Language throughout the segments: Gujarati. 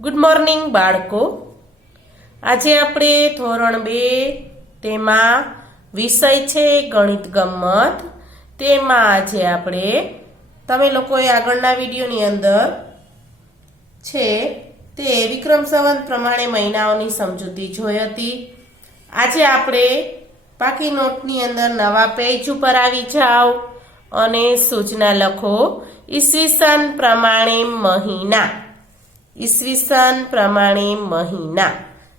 ગુડ મોર્નિંગ બાળકો। આજે આપણે ધોરણ 2 તેમાં વિષય છે ગણિત ગમ્મત। તેમાં આજે આપણે તમે લોકોએ આગળના વિડીયોની અંદર છે તે વિક્રમ સંવત પ્રમાણે મહિનાઓની સમજૂતી જોઈ હતી। આજે આપણે પાકી નોટની અંદર નવા પેજ ઉપર આવી જાઓ અને સૂચના લખો ઈસવીસન પ્રમાણે મહિના। ઈસવીસન પ્રમાણે મહિના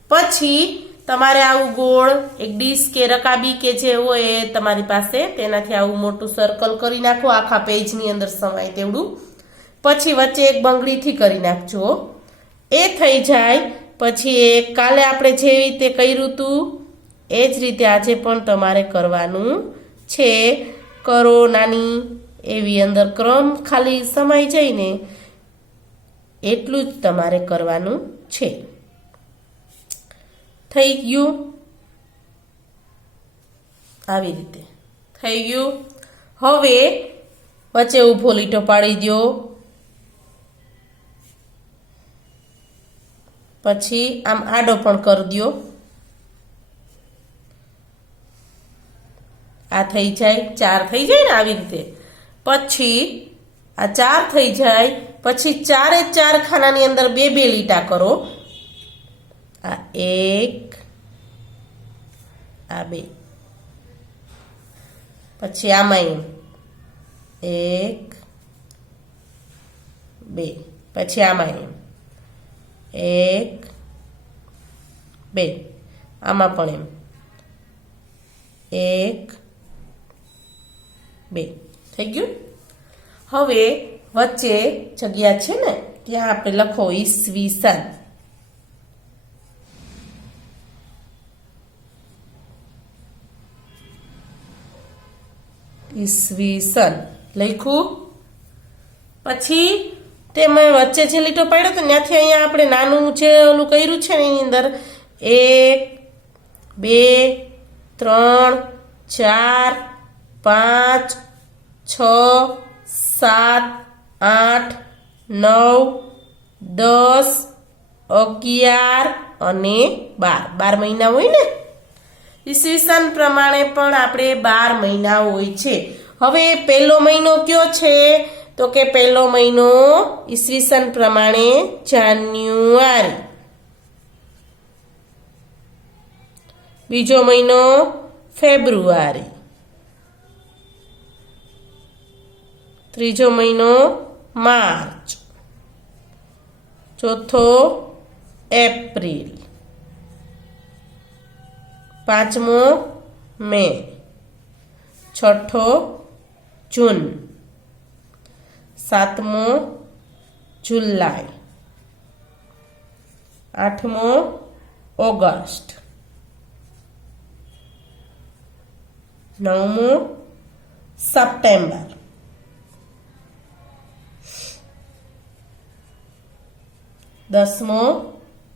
પછી તમારે આવું ગોળ એક ડીશ કે રકાબી કે જે હોય એ તમારી પાસે તેનાથી આવું મોટું સર્કલ કરી નાખો આખા પેજની અંદર સમાય તેવડું। પછી વચ્ચે એક બંગડીથી કરી નાખજો। એ થઈ જાય પછી એક કાલે આપણે જેવી રીતે કર્યું હતું એ જ રીતે આજે પણ તમારે કરવાનું છે। કરો નાની એવી અંદર ક્રમ ખાલી સમાઈ જાય ને એટલું જ તમારે કરવાનું છે। થઈ ગયું આવી રીતે થઈ ગયું। હવે વચ્ચે ઊભો લીટો પાડી દો। પછી આમ આડો પણ કરી દો। આ થઈ જાય 4 થઈ જાય ને આવી રીતે। પછી આ 4 થઈ જાય પછી 4 એ 4 ખાનાની અંદર બે બે લીટા કરો। આ 1 આ 2 પછી આમાં 1 2 પછી આમાં 1 2 આમાં પણ 1 2 થઈ ગયું। હવે વચ્ચે જગ્યા છે ને ત્યાં આપણે લખો ઈસવીસન। ઈસવીસન લખ્યું। પછી તેમાં વચ્ચે જે લીટો પાડ્યો તો ત્યાંથી અહીંયા આપણે નાનું જે ઓલું કર્યું છે ને એની અંદર 1 2 3 4 5 6 7 8 9 10 11 અને 12 મહિના હોય ને ઈસવીસન પ્રમાણે પણ આપણે 12 મહિના હોય છે। હવે પહેલો મહિનો કયો છે તો કે પહેલો મહિનો ઈસવીસન પ્રમાણે જાન્યુઆરી। બીજો મહિનો ફેબ્રુઆરી। ત્રીજો મહિનો માર્ચ। ચોથો એપ્રિલ। પાંચમો મે। છઠ્ઠો જૂન। સાતમો જુલાઈ। આઠમો ઓગસ્ટ। નવમો સપ્ટેમ્બર। 10મો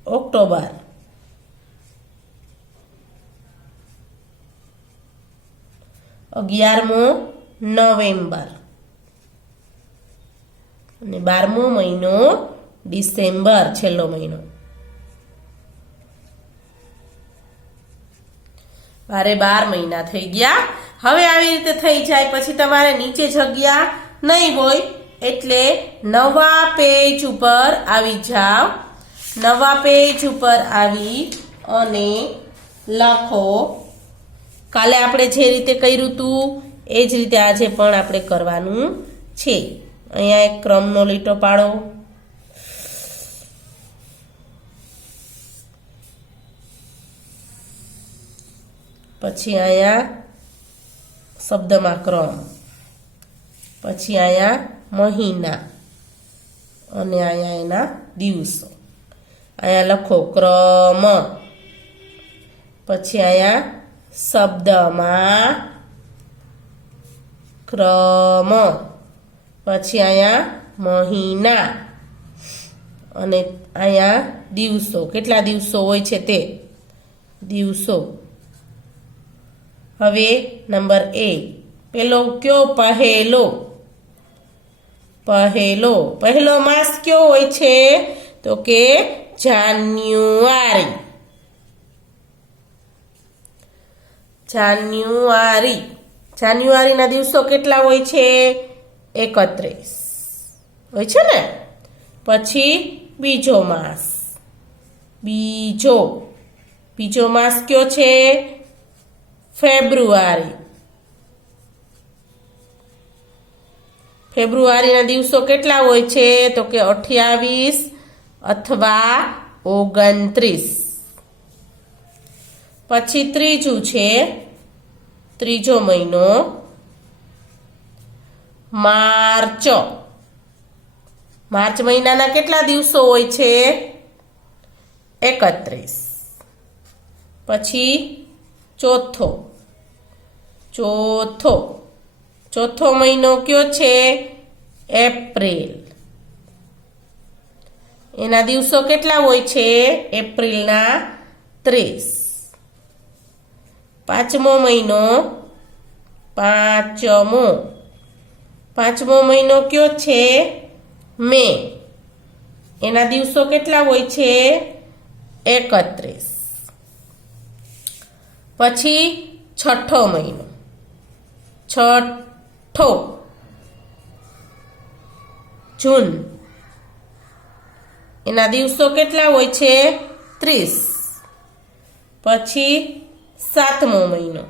ઓક્ટોબર। 11મો નવેમ્બર અને 12મો મહિનો ડિસેમ્બર છેલ્લો મહિનો। 12 મહિના થઈ ગયા। હવે આવી રીતે થઈ જાય પછી તમારે નીચે જગ્યા નહીં હોય એટલે નવા પેજ ઉપર આવી જાઓ। નવા પેજ ઉપર આવી અને લખો કાલે આપણે જે રીતે કર્યું હતું એ જ રીતે આજે પણ આપણે કરવાનું છે। અહીંયા એક ક્રમનો લીટો પાડો। પછી અહીંયા શબ્દમાં ક્રમ। પછી અહીંયા મહિના અને અહીંયા એના દિવસો। અહીંયા લખો ક્રમ। પછી અહીંયા શબ્દમાં ક્રમ। પછી અહીંયા મહિના અને અહીંયા દિવસો કેટલા દિવસો હોય છે તે દિવસો। હવે નંબર 1 પેલો કયો પહેલો પહેલો માસ કયો હોય છે તો કે જાન્યુઆરી. જાન્યુઆરી. જાન્યુઆરીના દિવસો કેટલા હોય છે? 31 હોય છે ને. પછી બીજો માસ. બીજો માસ કયો છે? ફેબ્રુઆરી. ફેબ્રુઆરીના દિવસો કેટલા હોય છે? તો કે 28 અથવા 29. પછી ત્રીજું છે, ત્રીજો મહિનો માર્ચ. માર્ચ મહિનાના કેટલા દિવસો હોય છે? 31. પછી ચોથો મહિનો કયો છે? એપ્રિલ. એના દિવસો કેટલા હોય છે? એપ્રિલના 30. પાંચમો મહિનો પાંચમો મહિનો કયો છે? મે. એના દિવસો કેટલા હોય છે? 31. પછી છઠ્ઠો મહિનો જૂન. એના દિવસો કેટલા હોય છે? 30. પછી સાતમો મહિનો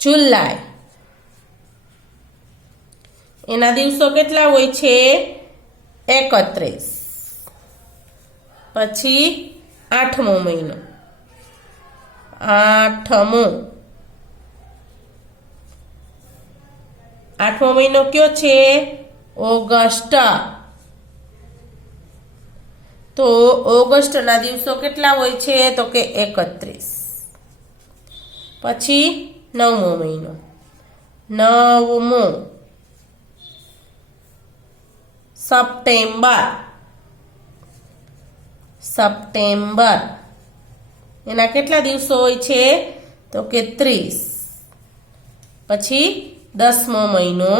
જુલાઈ. એના દિવસો કેટલા હોય છે? 31. પછી આઠમો મહિનો આઠમો મહિનો કયો છે? ઓગસ્ટ. તો ઓગસ્ટના દિવસો કેટલા હોય છે? તો કે 31. પછી નવમો મહિનો સપ્ટેમ્બર. એના કેટલા દિવસો હોય છે? તો કે 30. પછી 10મો મહિનો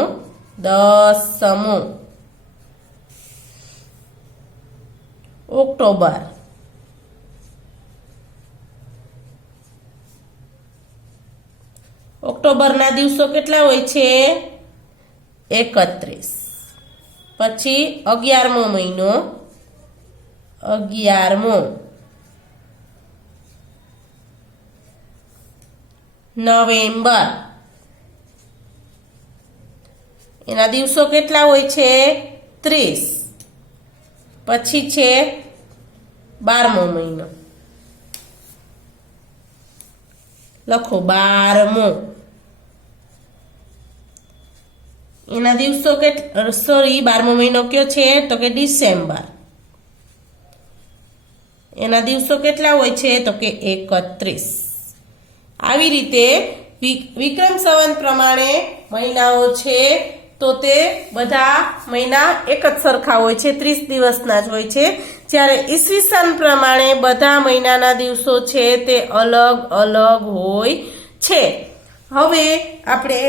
ઓક્ટોબર. ઓક્ટોબરના દિવસો કેટલા હોય છે? 31. પછી 11મો મહિનો નવેમ્બર. એના દિવસો કેટલા હોય છે? 30. પછી છે 12મો મહિનો. લખો 12મો. એના દિવસો 12મો મહિનો કયો છે? તો કે ડિસેમ્બર. એના દિવસો કેટલા હોય છે? તો કે 31. આવી રીતે વિક્રમ સંવત પ્રમાણે મહિનાઓ છે તો તે બધા મહિના એક જ સરખા હોય છે, 30 દિવસના જ હોય છે. જ્યારે ઈસવીસન પ્રમાણે બધા મહિનાના દિવસો છે તે અલગ અલગ હોય છે. હવે આપણે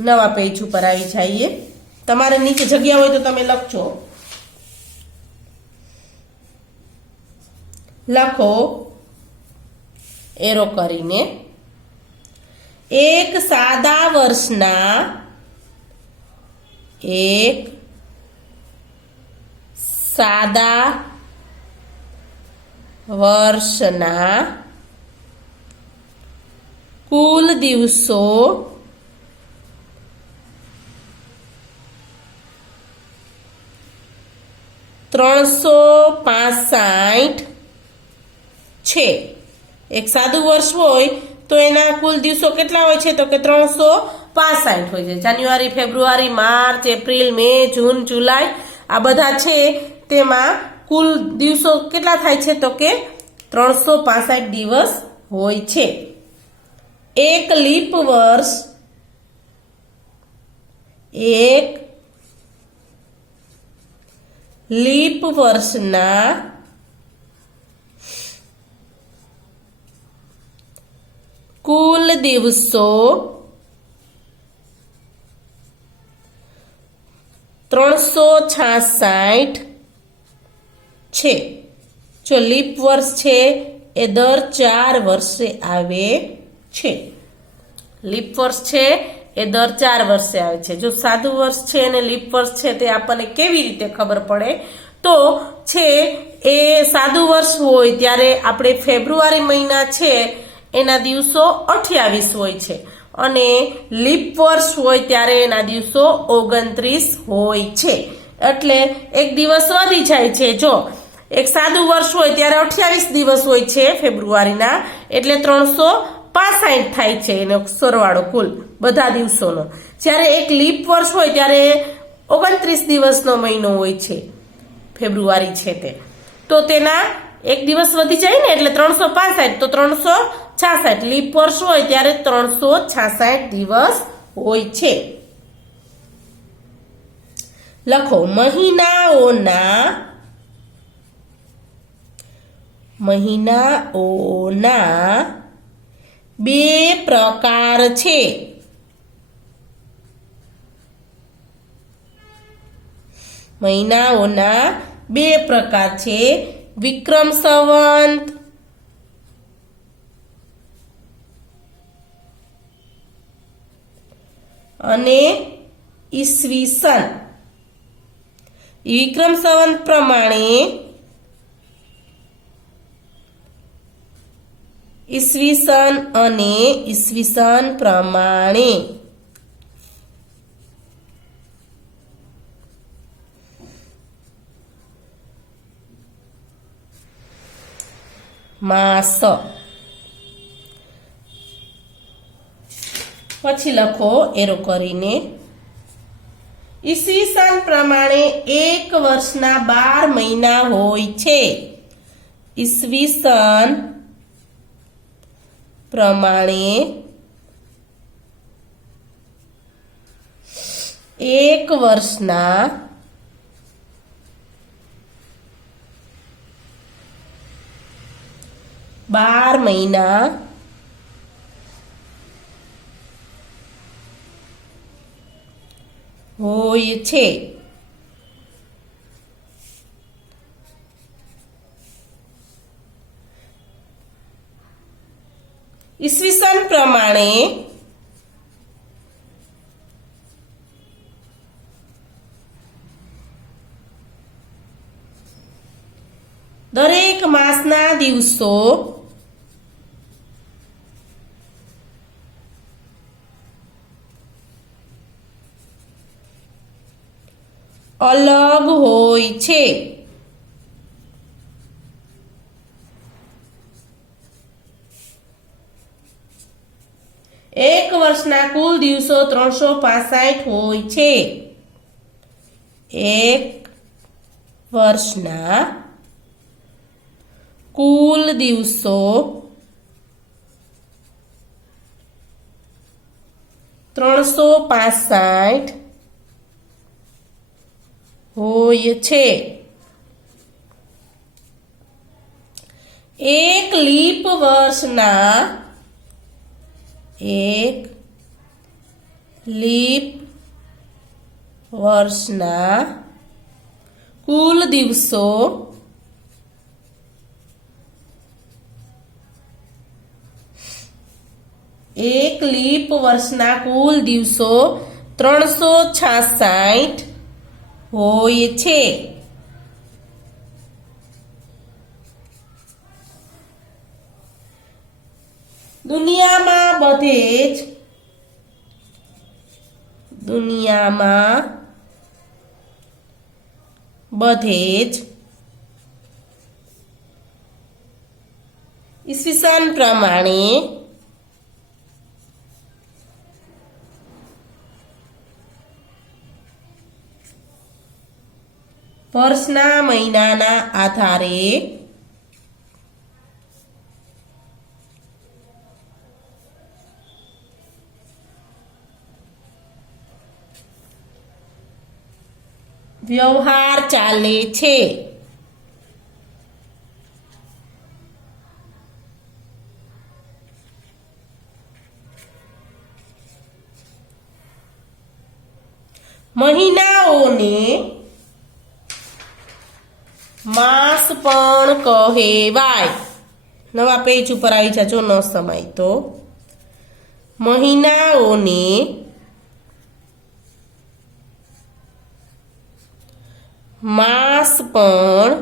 નવા પેજ ઉપર આવી જઈએ. તમારે નીચે જગ્યા હોય તો તમે લખજો. લખો એરો કરીને. એક સાદા વર્ષના કુલ દિવસો $365 છે. એક સાદું વર્ષ હોય તો એના કુલ દિવસો કેટલા હોય છે? તો કે 365 હોય છે. જાન્યુઆરી, ફેબ્રુઆરી, માર્ચ, એપ્રિલ, મે, જૂન, જુલાઈ આ બધા છે તેમાં કુલ દિવસો કેટલા થાય છે? તો કે 365 દિવસ હોય છે. એક લીપ વર્ષના કુલ દિવસો 366 છે। જો લીપ વર્ષ છે એ દર 4 વર્ષે આવે છે। લીપ વર્ષ છે એ દર 4 વર્ષે આવે છે। જો સાદું વર્ષ છે અને લીપ વર્ષ છે તે આપણને કેવી રીતે ખબર પડે તો છે એ સાદું વર્ષ હોય ત્યારે આપણે ફેબ્રુઆરી મહિના છે એના દિવસો 28 હોય છે અને લીપ વર્ષ હોય ત્યારે એના દિવસો 29 હોય છે। એટલે એક દિવસ વધી જાય છે। જો એક સાદું વર્ષ હોય ત્યારે 28 દિવસ હોય છે ફેબ્રુઆરીના, એટલે 365 થાય છે એનો સરવાળો કુલ બધા દિવસોનો। જ્યારે એક લીપ વર્ષ હોય ત્યારે 29 દિવસનો મહિનો હોય છે ફેબ્રુઆરી છે તે, તો તેના એક દિવસ વધી જાય ને એટલે 365, તો 366 લીપ વર્ષ હોય ત્યારે 366 દિવસ હોય છે। લખો મહિનાઓના 2 પ્રકાર છે। મહિનાઓના 2 પ્રકાર છે, વિક્રમ સંવત અને ઈસવીસન। વિક્રમ સંવત પ્રમાણે ઈસવીસન અને ઈસવીસન પ્રમાણે માસ। પછી લખો એરો કરીને, ઈસવીસન પ્રમાણે એક વર્ષના 12 મહિના હોય છે। ઈસવીસન પ્રમાણે એક વર્ષના 12 મહિના હોય છે। ઈસવીસન પ્રમાણે દરેક માસના દિવસો અલગ હોય છે। એક વર્ષના કુલ દિવસો 365 હોય છે। એક વર્ષના કુલ દિવસો 365 હોય છે। એક લીપ વર્ષના કુલ દિવસો 366 હોય છે। દુનિયામાં બધે જ ઈસવીસન પ્રમાણે વર્ષના મહિનાના આધારે વ્યવહાર ચાલે છે। મહિનાઓ મહિનાઓને માસ પણ કહેવાય. નવા પેજ ઉપર આવી જાજો ન સમાય તો. મહિનાઓને માસ પણ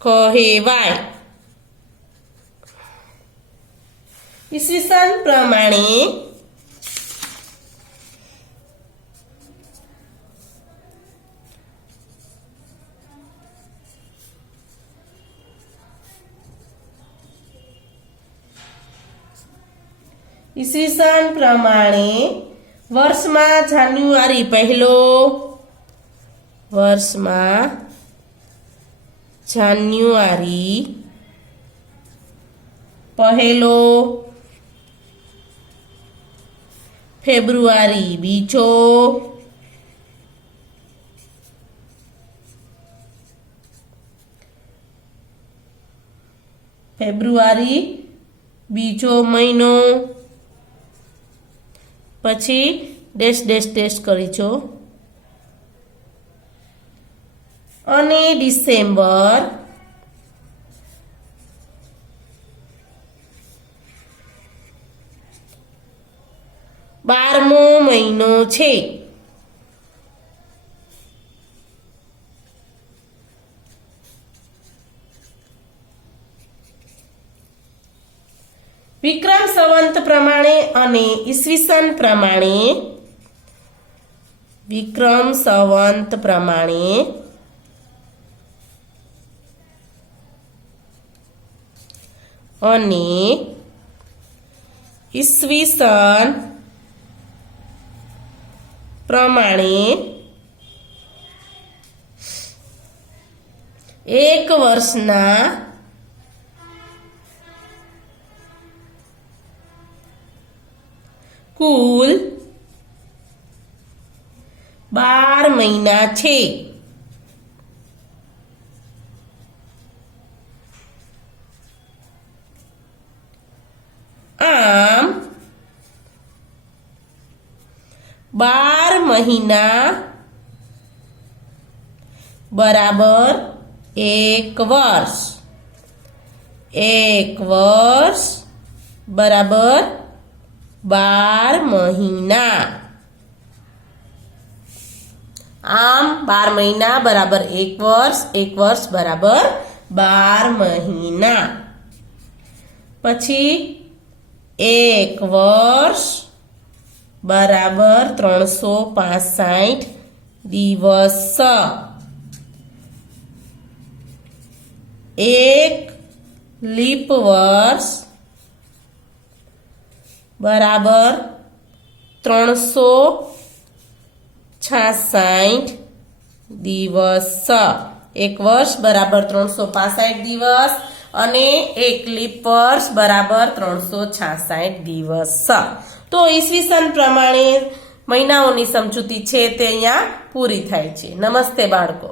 કહેવાય. ઈસવીસન પ્રમાણે વર્ષમાં જાન્યુઆરી પહેલો, વર્ષમાં જાન્યુઆરી પહેલો, ફેબ્રુઆરી બીજો, ફેબ્રુઆરી બીજો મહિનો, પછી ડેશ ડેશ ડેશ કરીજો, અને ડિસેમ્બર બારમો મહિનો છે. વિક્રમ સંવત પ્રમાણે અને ઈસવીસન પ્રમાણે, વિક્રમ સંવત પ્રમાણે અને ઈસવીસન પ્રમાણે એક વર્ષના કુલ 12 મહિના છે. આમ 12 મહિના બરાબર એક વર્ષ. એક વર્ષ બરાબર 12 મહિના. આમ 12 મહિના બરાબર એક વર્ષ બરાબર 12 મહિના. પછી એક વર્ષ બરાબર 365 દિવસ. એક લીપ વર્ષ બરાબર 365 દિવસ. એક વર્ષ બરાબર 365 દિવસ અને એક લીપ વર્ષ બરાબર 366 દિવસ. તો ઈસવીસન પ્રમાણે મહિનાઓની સમજૂતી છે તે અહીંયા પૂરી થાય છે. નમસ્તે બાળકો.